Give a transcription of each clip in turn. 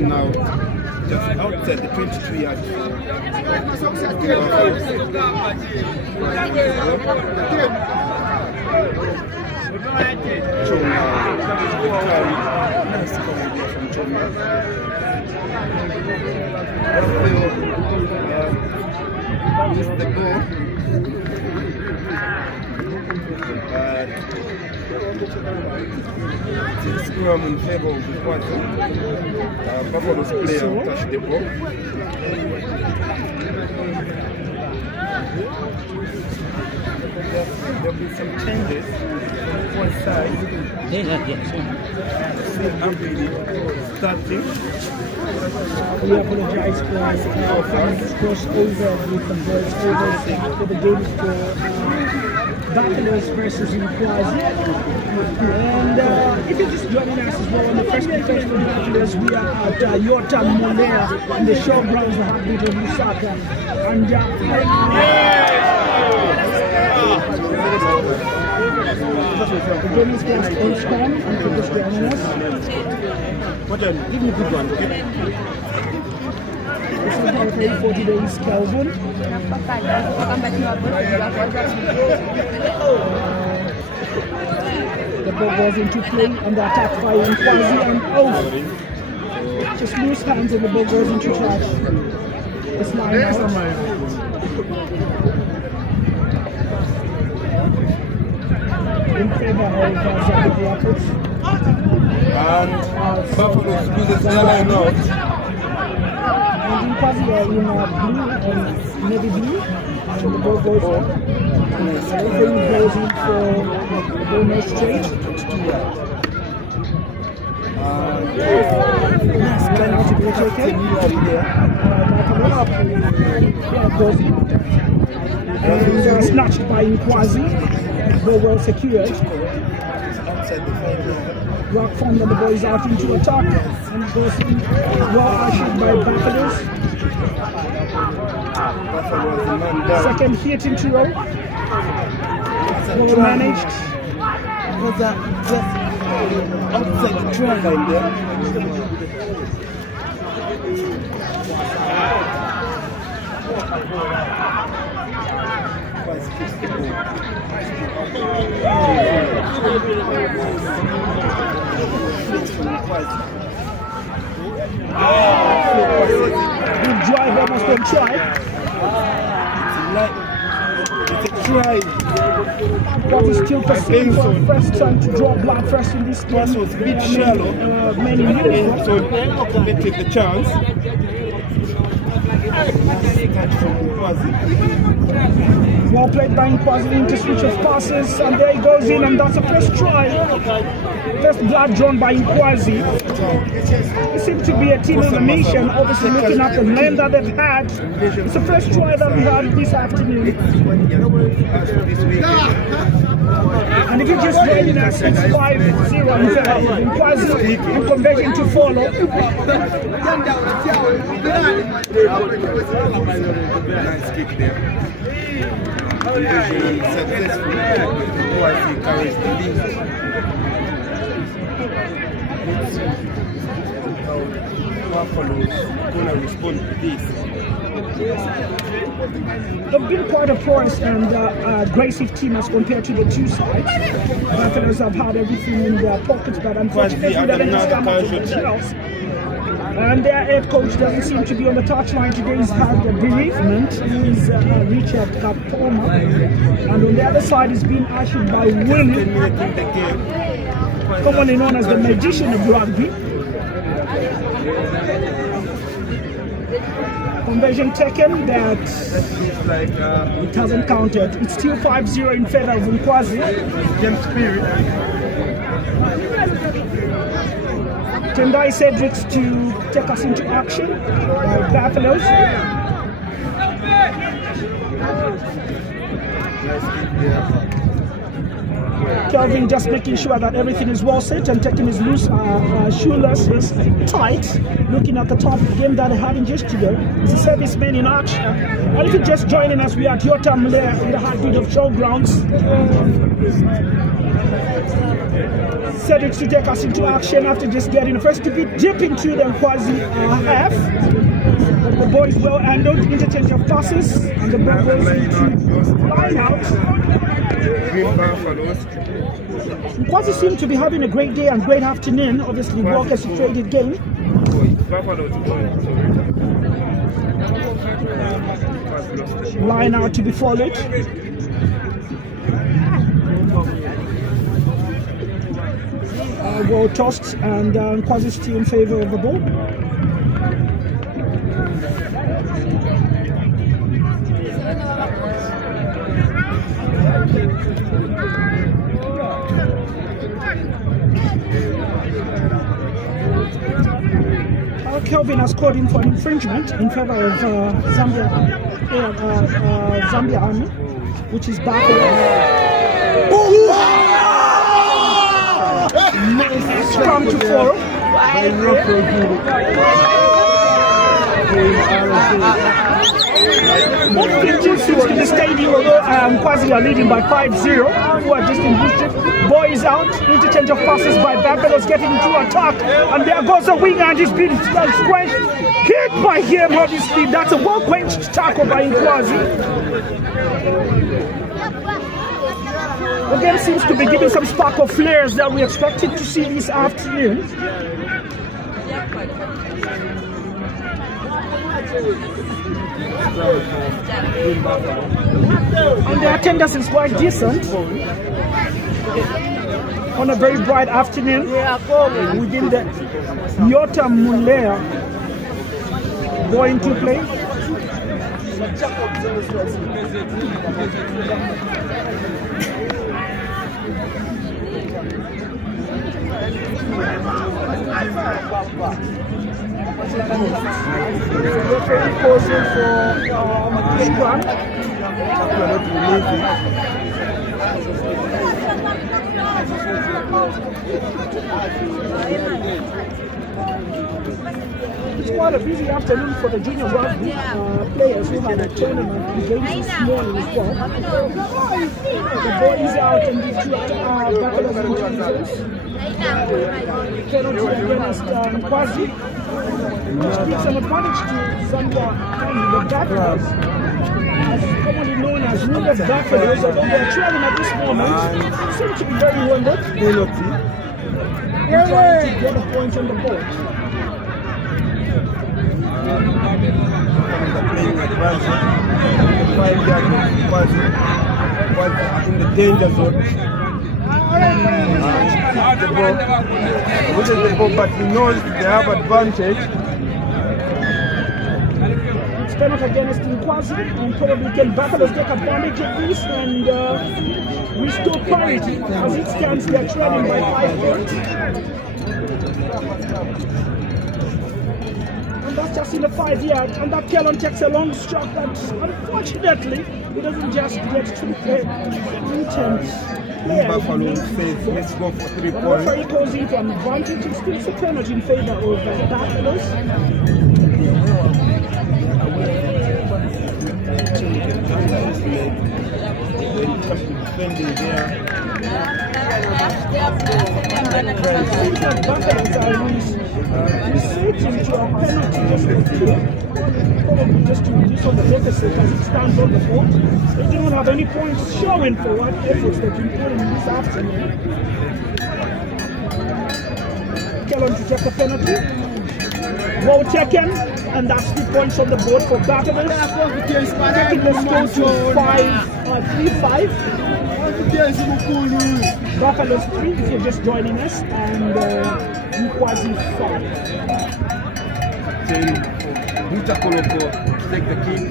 line now, just outside the 23 yard. Nice cover there from Choma. Missed the ball. Scrum in favor of the quarter. Buffalo's player will touch the ball. There'll be some changes on one side. Abdi starting. We apologize for fans cross over with the boys over for the game for Buffaloes versus Nkwazi. And if you're just joining us as well on the first defense for Buffaloes, we are at Yotam Molea in the showgrounds, the heartbeat of Lusaka. And the game is against H-Con, and for just joining us. Give me a good one, okay? This is our 40 days, Kelvin. The ball goes into play and the attack by Nkwazi and just loose hands and the ball goes into trash. It's line out. In favor of Zagreb Rapids. And Buffalo loses their line out. And Nkwazi are in blue and navy blue. And the ball goes up. And everything goes in for the bonus straight. Nice penalty to be taken. And snatched by Nkwazi. Ball well secured. Rock from the boys out into attack and goes in well ushered by Buffaloes. Second hit into row. Well managed. Was just outside the try line there. Good drive, almost on try. It's a try. But he's still pursuing for the first time to draw blood first in this game. This was a bit shallow. Many minutes. So they take the chance. Well played by Nkwazi into switch of passes, and there he goes in, and that's a first try. First blood drawn by Nkwazi. They seem to be a team in the nation, obviously looking at the men that they've had. It's the first try that we had this afternoon. And if you just joining us, it's 5-0 in favor of Nkwazi, and conversion to follow. Nice kick there. Successful. Nkwazi carries the lead. Buffalo's gonna respond to this. They've been quite a porous and aggressive team as compared to the two sides. Buffaloes have had everything in their pockets, but unfortunately they didn't come out of themselves. And their head coach doesn't seem to be on the touchline today. He's had a bereavement. He's Richard Kapoma. And on the other side is being ushered by Willie, commonly known as the magician of rugby. Conversion taken, that it hasn't counted. It's still 5-0 in favor of Nkwazi. James Spirit. Tendai Cedrics to take us into action. Buffaloes. Kelvin just making sure that everything is well set and taking his loose shoelaces tight, looking at the top game that they had in yesterday. It's a serviceman in action. And if you're just joining us, we are at Yotam Molea in the heartbeat of showgrounds. Cedric to take us into action after just getting the first defeat, dip into the quasi half. But the boys well handled, interchange of passes, and the ball goes into line out. Green Buffaloes. Quasi seem to be having a great day and great afternoon. Obviously, Walker's a traded game. Buffaloes Line out to be followed. Well tossed, and Quasi still in favor of the ball. Kelvin has called in for an infringement in favor of Zambia Army, which is back. Scrum to 4. Both teams seems to be stadium, although Quasi are leading by 5-0. Who are just in boosted. Boys out, interchange of passes by Buffaloes getting into attack, and there goes a winger and he's been squenched. Hit by him, obviously. That's a well-quenched tackle by Quasi. The game seems to be giving some spark of flares that we expected to see this afternoon. And the attendance is quite decent on a very bright afternoon within the Yota Mulea going to play. It's quite a busy afternoon for the junior rugby players who had a tournament games this morning as well. The boys out and the two Buffaloes and Joneses. Penalty against Quasi, which gives an advantage to Zambia. The Buffaloes, as commonly known as wounded Buffaloes, although they are trailing at this moment, seem to be very wounded. Trying to get a point on the board. Playing advance, 5 yards in the danger zone. The ball, but he knows they have advantage. It's penalty against Quasi, and probably can Buffaloes take advantage of this and restore parity. As it stands, they are trailing by 5 points. And that's just in the 5 yard, and that Kellon takes a long stroke that unfortunately he doesn't just get to the intense. Buffalo says let's go for 3 points. The referee goes into an advantage and still a penalty in favor of Buffaloes. Defending there. Buffaloes are researching to a penalty just probably just to reduce on the deficit as it stands on the board. They do not have any points showing for what efforts they've been putting this afternoon. Kellon to take a penalty. Well taken, and that's 2 points on the board for Buffaloes. Taking the score to 3-5. Buffaloes 3 if you're just joining us, and Quasi 5. Buta Koloko take the kick.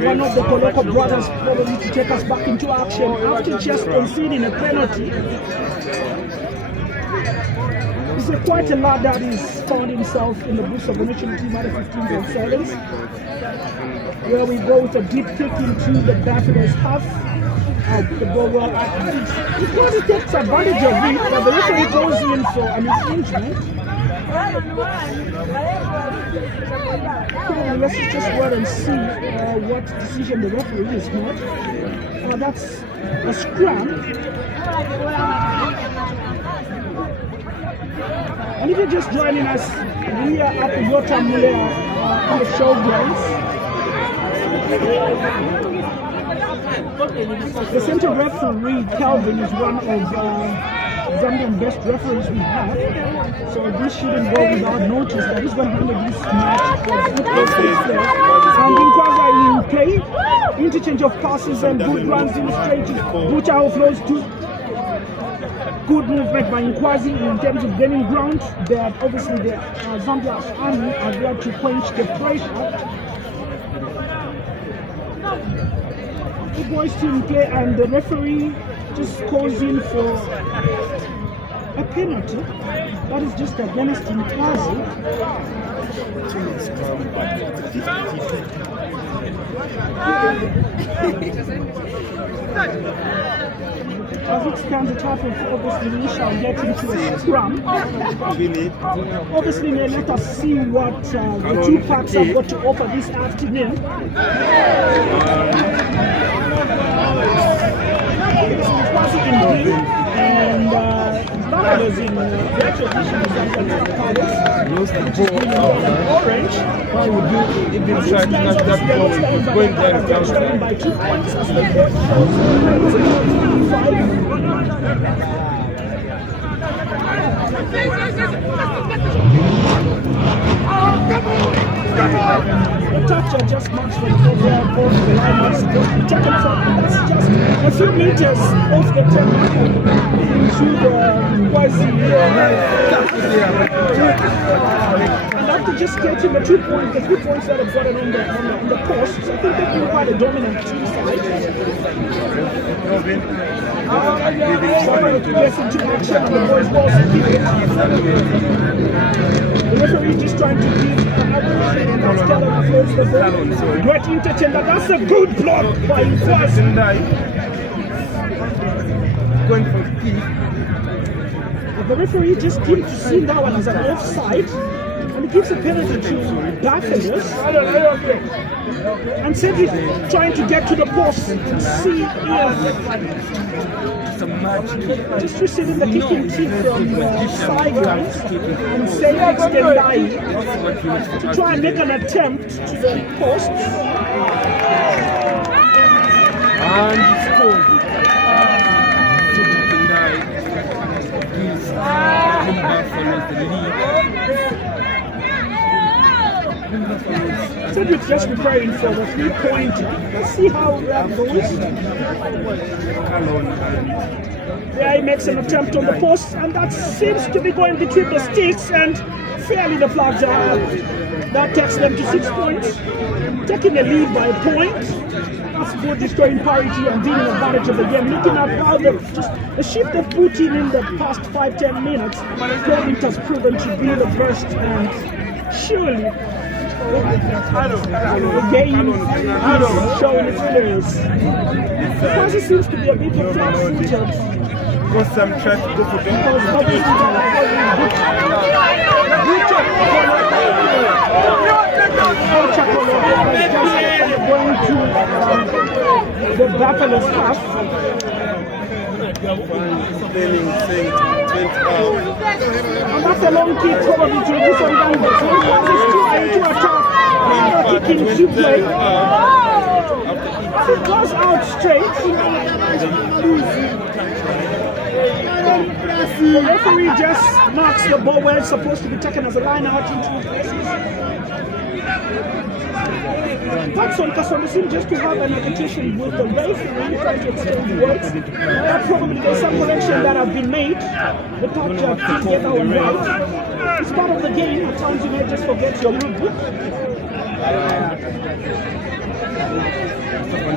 One of the Koloko brothers probably to take us back into action after just conceding a penalty. It's quite a lad that is found himself in the boots of the national team at the 15s and 7s, where we go with a deep kick into the Buffaloes half. the ball. Well, he takes advantage of it, but the referee goes in for an infringement. Let's just wait and see what decision the referee is made. That's a scrum. And if you're just joining us, we are at the Yota Mule on the showgrounds. The center referee, Calvin, is one of Zambian best referees we have. So this shouldn't go without notice that he's going to handle this match. And Inkwaza in play, interchange of passes and good runs illustrated. Bucha offloads to good movement by Inkwazi in terms of gaining ground. That obviously the Zambia army are there to quench the pressure. The boys team play and the referee just calls in for a penalty. That is just against Inkwazi. As it stands, the type of obviously we shall get into a scrum. Obviously, let us see what the two packs have got to offer this afternoon. And Buffalo's in the actual edition of Zambian Palace. Orange. Why would you even try to knock that ball? It was going down. By 2 points as the board the touch adjustments from the line was supposed to be taken from. That's just a few meters off the turn into the Quasi. And after just getting the 2 points, the 3 points that have gotten on the post, I think they've been quite a dominant team side. Somebody to get into action and the boys balls to keep it. The referee just trying to give everything and that's Keller floats the ball. Great interchange, that's a good block by Inkwazi. Going for key. The referee just seemed to see that one as an offside. And he gives a penalty to Buffaloes. And Cedric trying to get to the post to see if just receiving the kicking tip from the sidelines and Cedric Stendayi to try and make an attempt to the post. And scored. Cedric's just preparing for the 3-pointer. Let's see how that goes. There he makes an attempt on the post, and that seems to be going between the sticks, and fairly the flags are up. That takes them to 6 points, taking the lead by a point. That's good, destroying parity and taking advantage of the game. Looking at how the shift they've put in the past 5-10 minutes, Clement has proven to be the best, and surely the game is showing its players. Because it seems to be a bit of flat-footed. Because some try to go for them. Going to the Buffalo's half. Saying And that's a long kick probably to do some damage. So he's trying to attack. Kicking to play. It goes out straight. The referee just marks the ball where it's supposed to be taken as a line out into places. Patson Kasongo seems just to have an agitation with the referee trying to exchange words. Probably there's some correction that have been made. The touch put together one right. It's part of the game. At times you may just forget your rule book.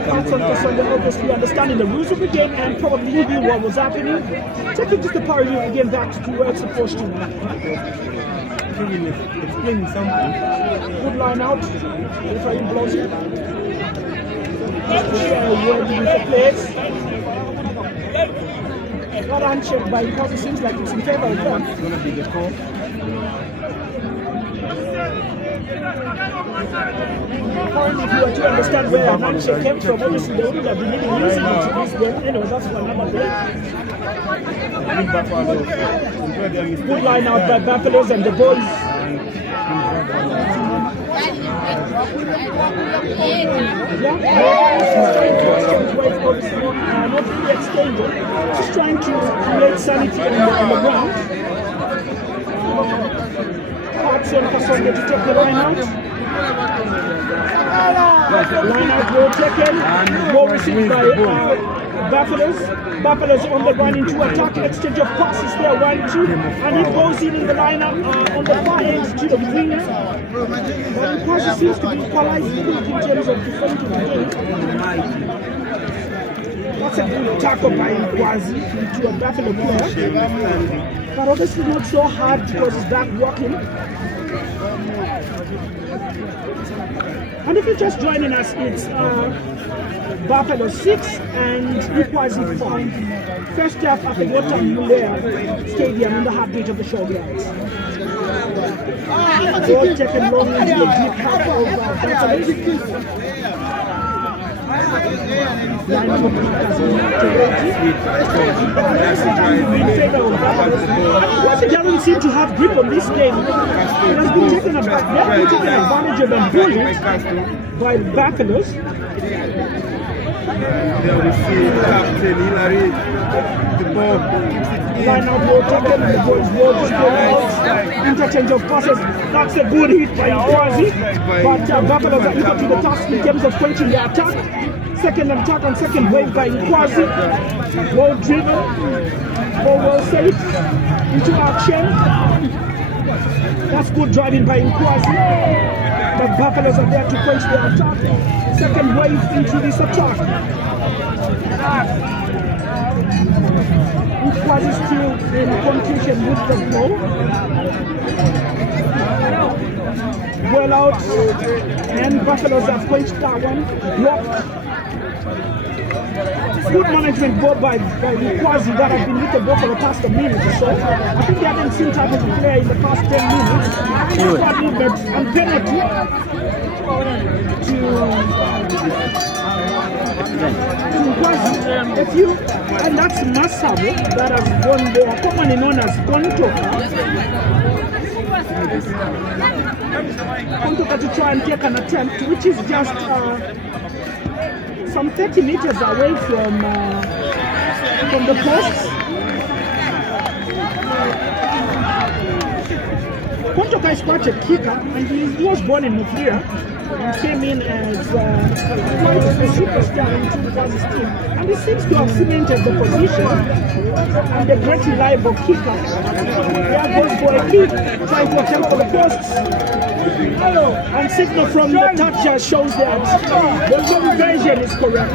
Patson Kasongo obviously understanding the rules of the game and probably knew what was happening. Taking just the parity of the game back to where it's supposed to. explaining something. Good line out. Referee blows it. Just to share a word with the players. That handshake by Nkosi seems like it's in favor of them. It's going to be the call. If you were to understand where a handshake came from, obviously they wouldn't have been even using it in this game. Anyway, that's for another day. Good line out by Buffaloes and the boys. Not really extended. Just trying to create sanity on the ground. Hudson Kasonga to take the line out. Line out well taken. Ball received by Buffaloes. Buffaloes on the run into attack. Exchange of passes there, 1-2. And it goes in the lineup on the far end to the winger. But Nkosi seems to be equalizing in terms of defending the game. That's a good tackle by Nkosi into a Buffalo player. But obviously not so hard because he's back walking. And if you're just joining us, it's Buffalo 6 and Nkosi 5. First half at the Waterloo Stadium in the heartbeat of the Showgrounds. Ball taken long into the deep half of Buffalo. Nkosi doesn't seem to have grip on this game. It has been taken advantage of and bullied by the Buffaloes. There we see Captain Hillary, the ball. Line out ball taken and the boys will just go out. Interchange of passes. That's a good hit by Nkosi. But Buffaloes are equal to the task in terms of quenching the attack. Second attack and second wave by Nkosi. Well driven. Ball well saved. Into action. That's good driving by Nkosi. But Buffaloes are there to quench the attack. Second wave into this attack. Nkosi still in contention with the ball. Well out. And Buffaloes have quenched that one. Blocked. Good management ball by Nkosi that has been with the ball for the past minute or so. I think they haven't seen type of a player in the past 10 minutes. Bad movement and penalty to Nkosi. And that's Masabo that has gone there, commonly known as Kontoka. Kontoka to try and take an attempt, which is just some 30 meters away from the post. Kontoka is quite a kicker, and he was born in Mufira and came in as quite a superstar into Nkosi team. And he seems to have cemented the position and a great reliable kicker. There goes for a kick, trying to attempt for the posts. And signal from the toucher shows that the conversion is correct.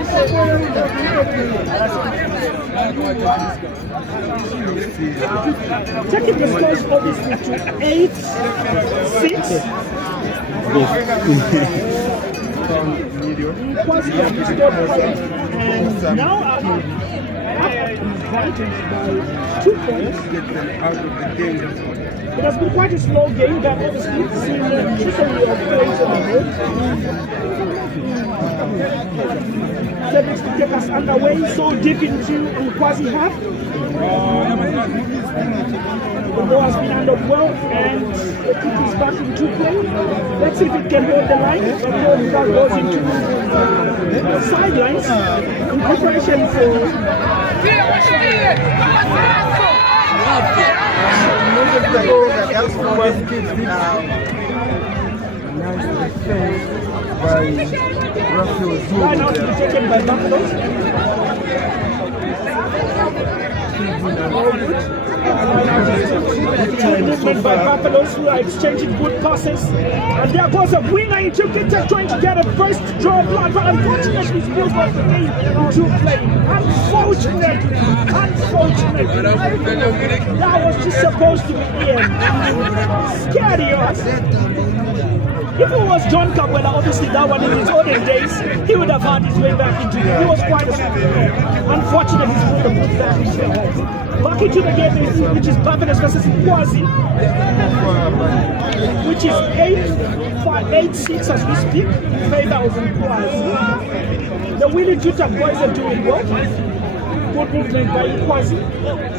Taking the scores obviously to 8-6. And now advantage by 2 points. It has been quite a slow game, but obviously seen the trickery of plays on the board. Cedric to take us underway, so deep into Nkosi half. The ball has been handled well, and the kick is back into play. Let's see if it can hold the line. The ball goes into the sidelines in preparation for line out to be taken by Buffaloes. Movement by Buffaloes who are exchanging good passes. And there goes a winger into Kita trying to get a first draw blood, but unfortunately still got the game into play. Unfortunately. That was just supposed to be in. Scary us. If it was John Cabrera, obviously that one in his olden days, he would have had his way back into it. He was quite a player. Unfortunately, he's put the boot back into the head. Back into the game, which is Barbados versus Nkwazi, which is 8-6 as we speak, in favor of Nkwazi. The Willie Juta boys are doing well. Good movement by Nkwazi.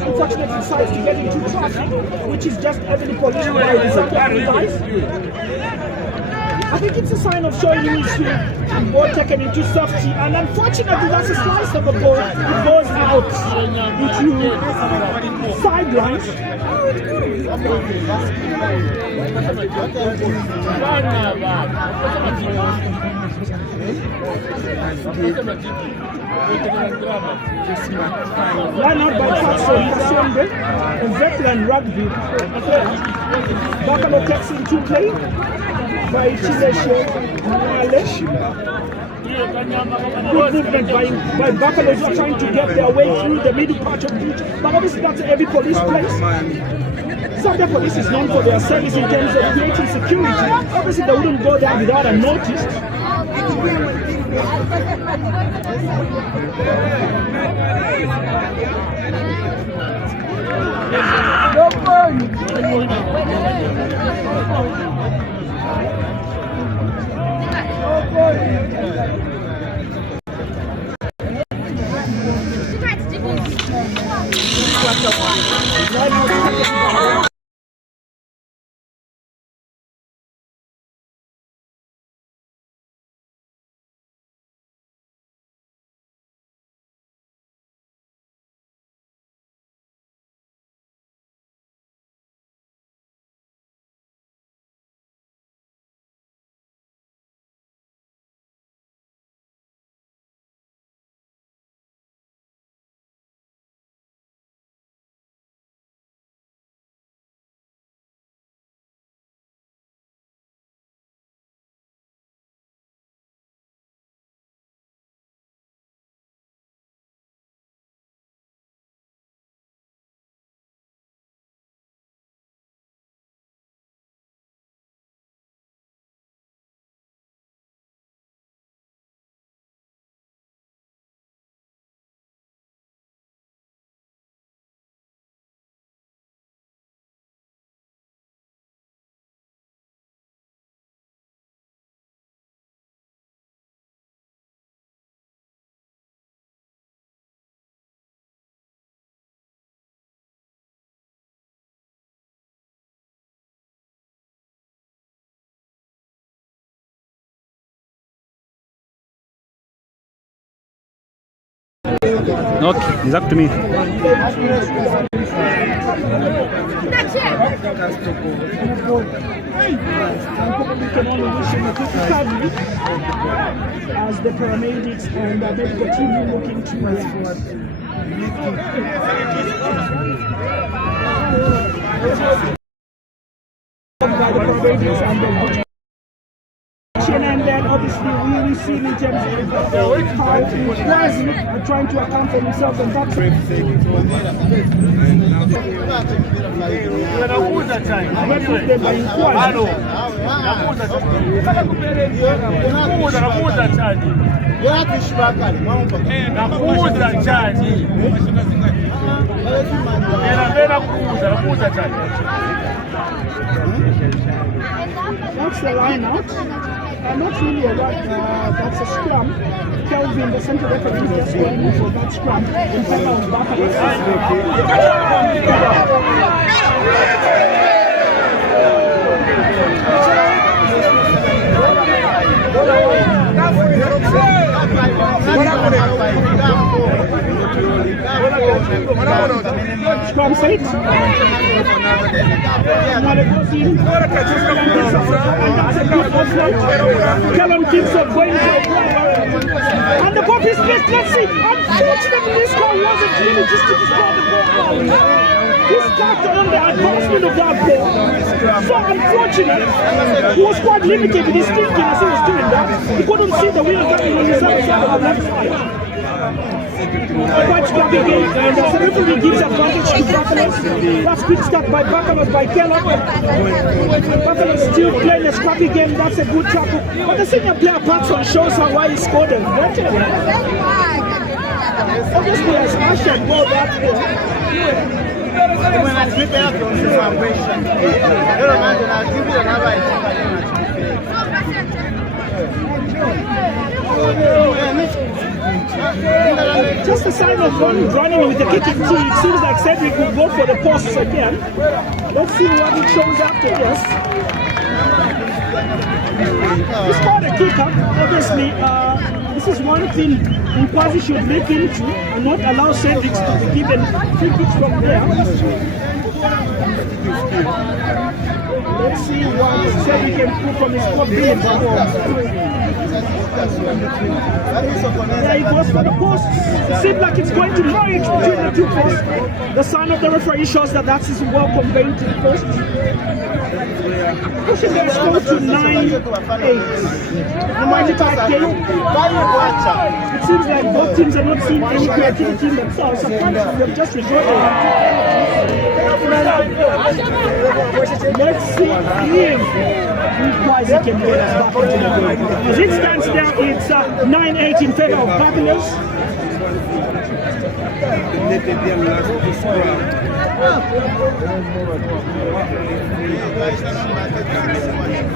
Unfortunately, decides to get into traffic, which is just heavily policed by the second guys. I think it's a sign of showing him his swing and ball taken into safety, and unfortunately that's a slice of the ball. It goes out into sidelines. Line out by Jackson Kasonde, a veteran rugby player. Bakalo takes into play by Chileshe Male. Good movement by Buffalo, just trying to get their way through the middle part of the pitch. But obviously that's a heavy police place. Zambia Police is known for their service in terms of creating security. Obviously they wouldn't go there without a notice. Okay, it's up to me. That's it. As the paramedics and the medical team look into and then obviously we see in terms of how Nkwazi are trying to account for himself and that's the line out. Not really a right, that's a scrum. Kelvin, the center referee, is just waiting for that scrum in favor of Buffalo. Scrum set. Callum Gibson going for a and the ball is placed. Let's see. Unfortunately, this guy wasn't really just to destroy the ball. He started on the advancement of that ball. So unfortunate. He was quite limited in his thinking as he was doing that. He couldn't see the wheel coming on his other side of the left side. Quite scrappy game, and the referee gives advantage to Buffaloes. That's quick start by Buffaloes by Keller. Buffaloes still playing a scrappy game. That's a good tackle. But the senior player Patson shows her why he scored it. Obviously, as Asher go that way. When I flip out from the foundation, just a sign of one running with the kicking tee. It seems like Cedric will go for the posts again. Let's see what it shows after this. He scored a kick up. Obviously, this is one thing Nkwazi should look into and not allow Cedric to be given free kicks from there. Let's see what Cedric can put from his foot. There he goes for the post. It seems like it's going to merge between the two posts. The sign of the referee shows that that's his well conveyed to the post. Pushing their score to 9-8. The mighty tight game. It seems like both teams are not seeing any creativity in themselves. Sometimes they've just resorted. Let's see if Nkwazi can get us back into the game. As it stands now, it's 9-8 in favor of Buffaloes.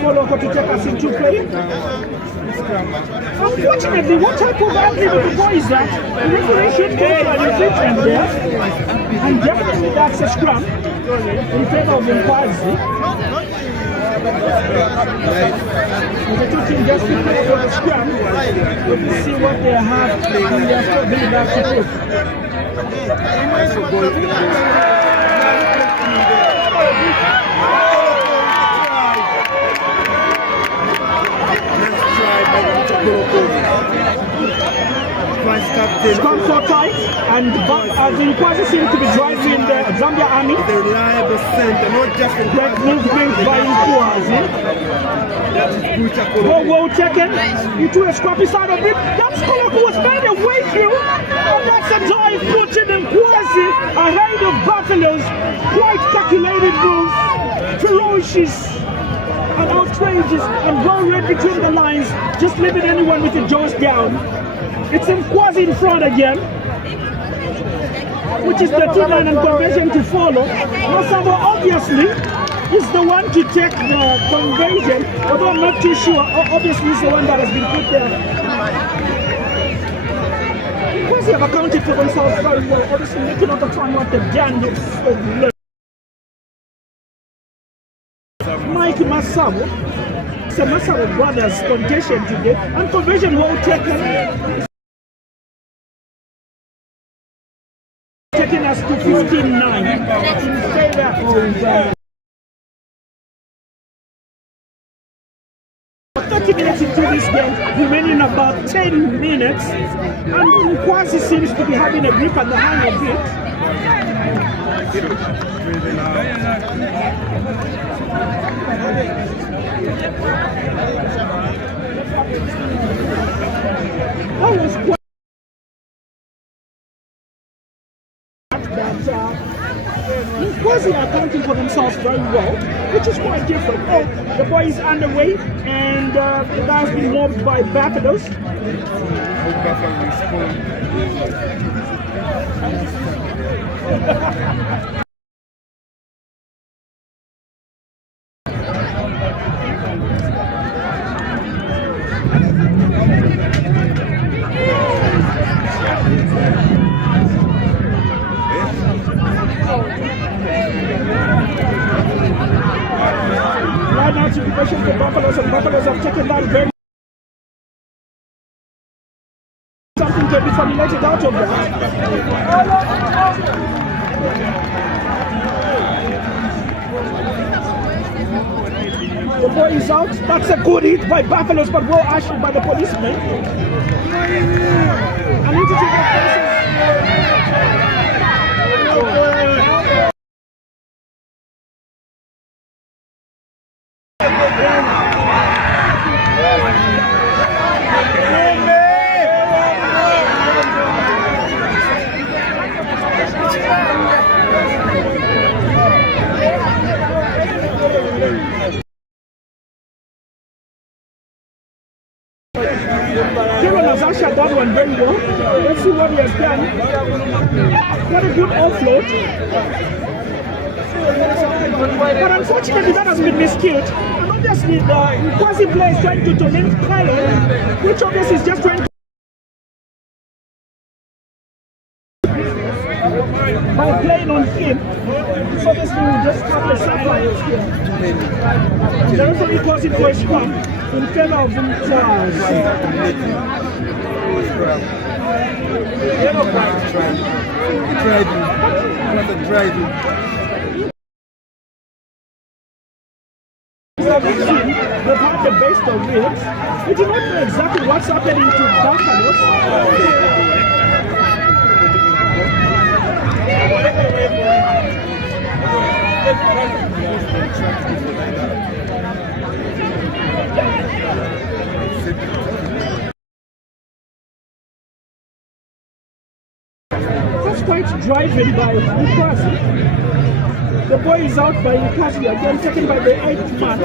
Follow to take us into play. Unfortunately, what type of argument is that? The referee should go for an infringement there. And definitely that's a scrum in favor of Nkwazi. The two teams just prepare for the scrum. Let's see what they have and they are still being back to proof. Scrum so tight, and the Nkwazi seem to be driving the Zambia Army. The reliable center, not just in Great movement by Nkwazi. Well taken into a scrappy side of it. That's Koloku was made away through, and that's a dive put in Nkwazi ahead of Buffaloes. Quite calculated move, ferocious and outrageous, and well read between the lines, just leaving anyone with the jaws down. It's Nkwazi in front again, which is the 2-9 and conversion to follow. Masabo obviously is the one to take the conversion, although I'm not too sure. Obviously he's the one that has been put there. Nkwazi have accounted for themselves very well, obviously making up the time what they've done. Mike Masabo, it's a Masabo brothers contention today, and conversion well taken. Taking us to 15-9 in favor of 30 minutes into this game, remaining about 10 minutes, and Nkwazi seems to be having a grip at the hang of it. That was quite Nkwazi are accounting for themselves very well, which is quite different. Oh, the boy is underway, and the guy's been mobbed by Buffaloes. Right now, situation for Buffaloes, and Buffaloes have taken that very something can be formulated out of that. The boy is out. That's a good hit by Buffaloes, but well ushered by the policeman. I need to take ushered that one very well. Let's see what he has done. What a good offload. But unfortunately, that has been miscued. And obviously, the Quasi player is trying to torment Kylo, which obviously is just trying to. By playing on him, so obviously we just have the sapphires here. And the referee calls it for a scrum in favor of Mutaz. They've had the best of it. We do not know exactly what's happening to Buffaloes. That's quite driving by Lukazi. The boy is out by Lukazi again, taken by the 8th man.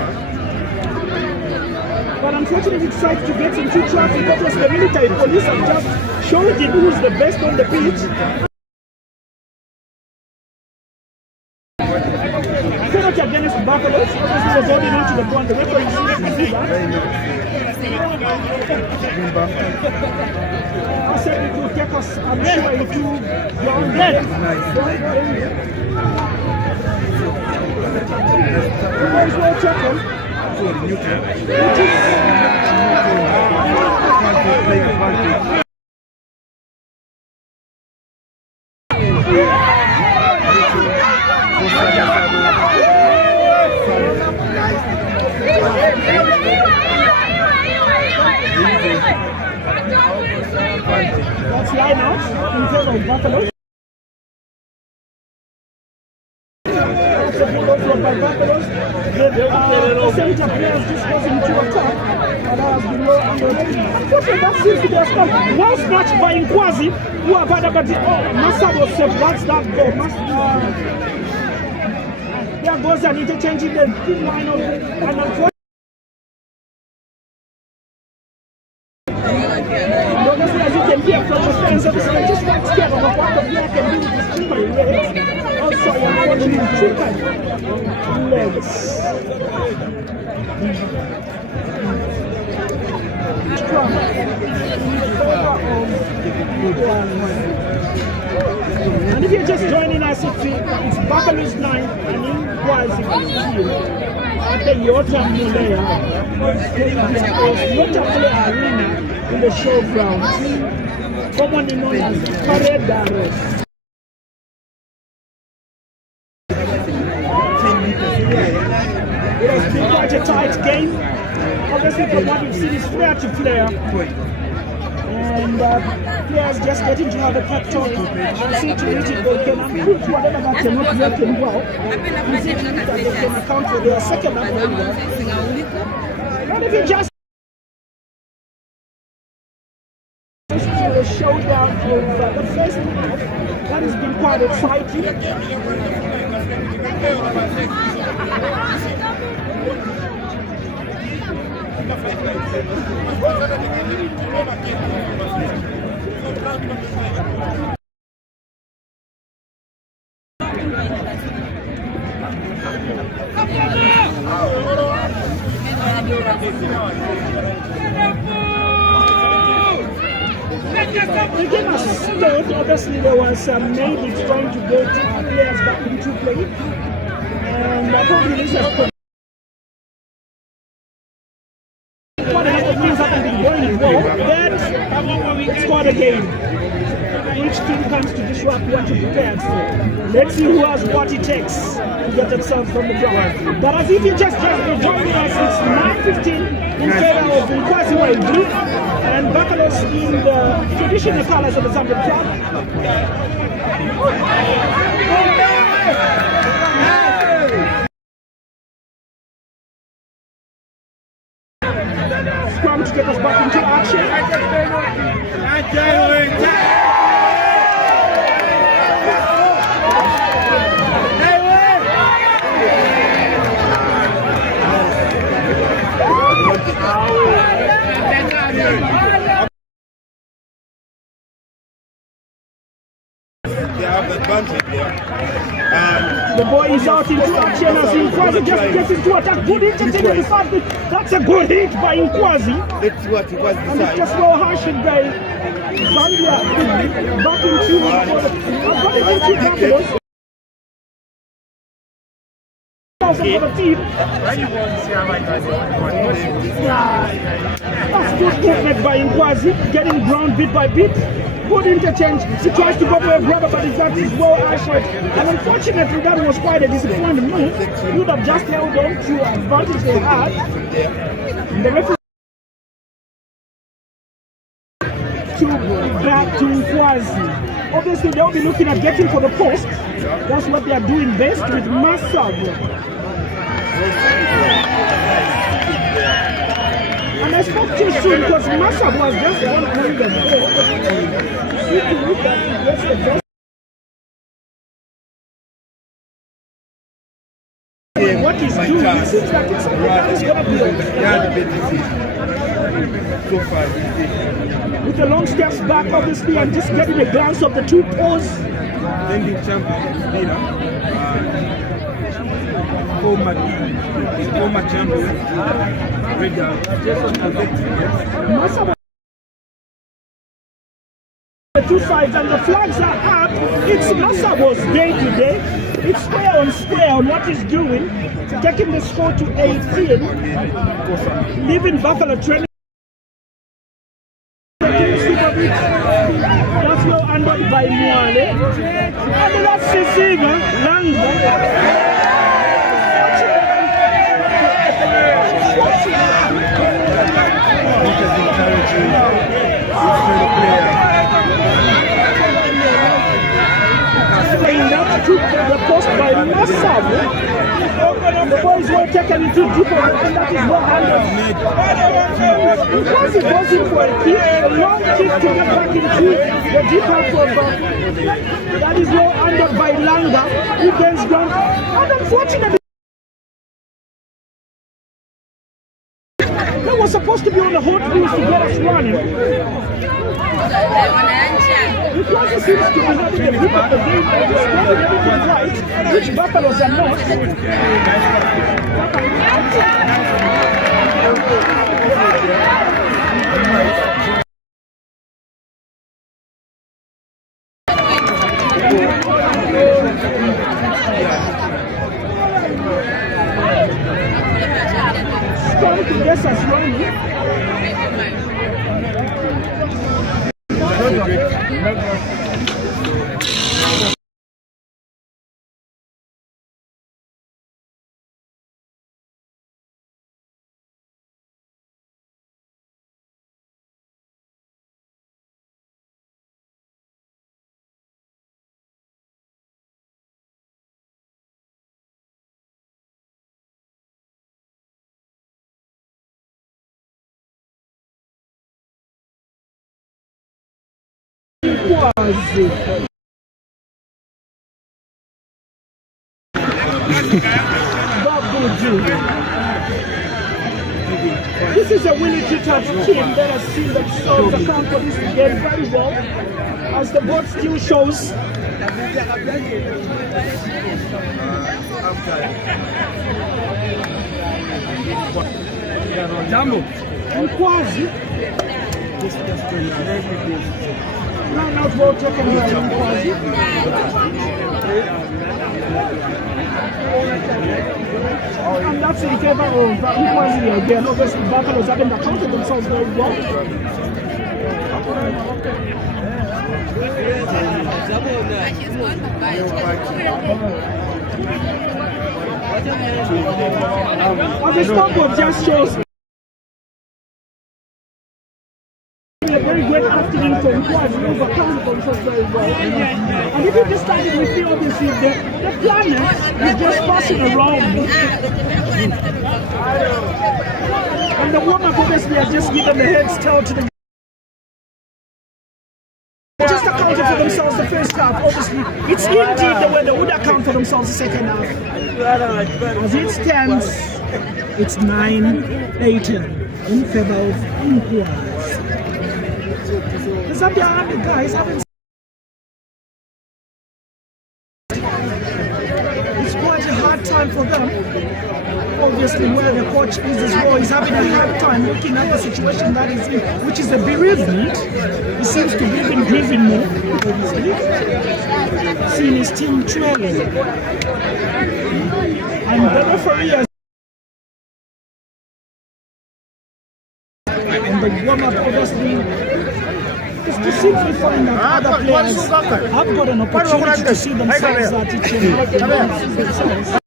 But unfortunately, he decides to get into traffic because the military police have just showed him who's the best on the pitch. Penalty against Buffaloes. Obviously, was holding on to the ball. The referee seems to do that. I said it will take us, I'm sure, into beyond that. The boys will check him. That's line out in favor of Buffalo. That's a good offload by Buffaloes. The center players just goes into attack. And that has been low under. Unfortunately, that seems to be a stop. Well snatched by Nkwazi, who have had a bad. Massa was safe. What's that goal? There goes an interchange in the line of. And unfortunately, as you can hear from the fans of the side, just quite scared of what the player can do with his trickery legs. Also, unfortunately, trickery legs. And if you're just joining us, it's Buffaloes 9 and Nkwazi at the Yota Mulea Yota Mulea Arena in the showground, commonly known as Paredaros. It has been quite a tight game. Obviously, from what we've seen, it's player to player. And players just getting to have a pep talk and see to it if they can improve whatever that they're not working well. And see to it that they can account for their second half very well. And if you just the showdown of the first half, that has been quite exciting. The game has stalled. Obviously, there was some maybe trying to get players back into play, and probably this has put quite a lot of things haven't been going well. Then it's quite a game. Each team comes to disrupt what you prepared for. Let's see who has what it takes to get themselves from the ground. But as if you just joining us, it's 9:15 in favor of Nkwazi in blue and Buffaloes in the traditional colors of the Zambian club. Scrum to take us back into action. out into action as Nkwazi just gets into attack. Good interception. In fact, that's a good hit by Nkwazi. Let's see what Nkwazi And it's decides. just well harshed by Zambia. Back into Buffaloes. For the team. That's good movement by Nkwazi, getting ground bit by bit. Good interchange. He tries to go to a grabber, but that is well assured. And unfortunately, that was quite a disappointing move. He would have just held on to advantage they had. The referee to back to Nkwazi. Obviously, they'll be looking at getting for the post. That's what they are doing best with Masabo. And I spoke too soon because Masab was just one point of goal. What he's doing, it seems like it's going to be So far, with the long steps back, obviously, and just getting a glance of the two paws. defending champion is Villa. Former champion, the two sides and the flags are up. It's Masabo's day today. It's square on what he's doing, taking the score to 18, leaving Buffalo training. That's well handled by Mwale. And that's Cecilia Langa. The post by Masabo. The ball is well taken into deep, and that is well handled. Because it goes in for a kick, a long kick to get back into the deep half of that is well handled by Langa, who gains ground. And unfortunately, that was supposed to be on the hot wheels to get us running. Because it seems to be having a grip of the game and just getting everything right, which Buffaloes are not. Starting to get us running. This is a Willie Chitters team that has seen themselves account for this game very well, as the board still shows. Nkwazi. Line out well taken by Nkwazi. And that's in favor of Nkwazi again. Obviously, Buffaloes haven't accounted themselves very well. As the scoreboard just shows, a very great afternoon for Nkwazi, who've accounted themselves very well. And if you just started with the obviously, the planet is just passing around. And the warm-up obviously has just given the head start to the just accounted for themselves the first half. Obviously, it's indeed the way they would account for themselves the second half. As it stands, it's 9-18 in favor of Nkwazi. The Zambia Army guys haven't. It's quite a hard obviously where the coach is as well. He's having a hard time looking at the situation that he's in, which is a bereavement. He seems to be even grieving more, obviously, seeing his team trailing. And the referee has and the warm-up obviously is to simply find that other players have got an opportunity to see themselves that it can help them.